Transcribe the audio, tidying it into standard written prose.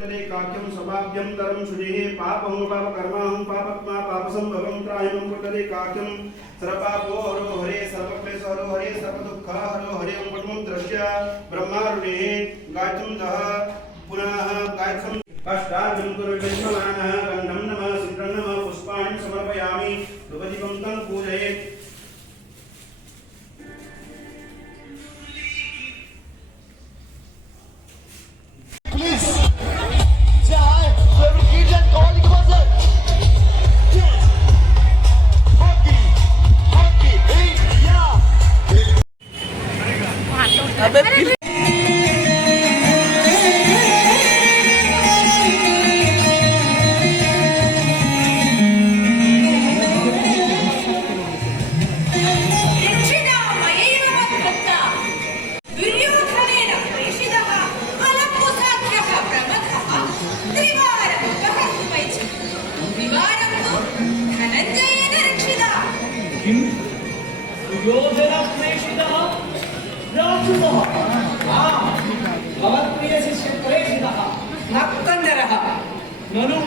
काक्यं सभाव्यं तरं शुचिः पापं पापकर्माहं पापत्मा पापसंभवं त्रायं पुटरे काक्यं सर्वपापो हरो हरे सर्वक्लेशो हरो हरे सर्वदुःख हरो हरे पद्मं दृश्य ब्रह्मारुणे गायत्रं दह पुनः गायत्रं अष्टादशं कुरुविष्णुमानः गन्धं नमः सिद्धं नमः पुष्पाणि समर्पयामि धूपदीपं तं पूजयेत् योजनप्रेषितः राक्षसः भवत्प्रियशिष्यप्रेषितः नक्तञ्जरः ननु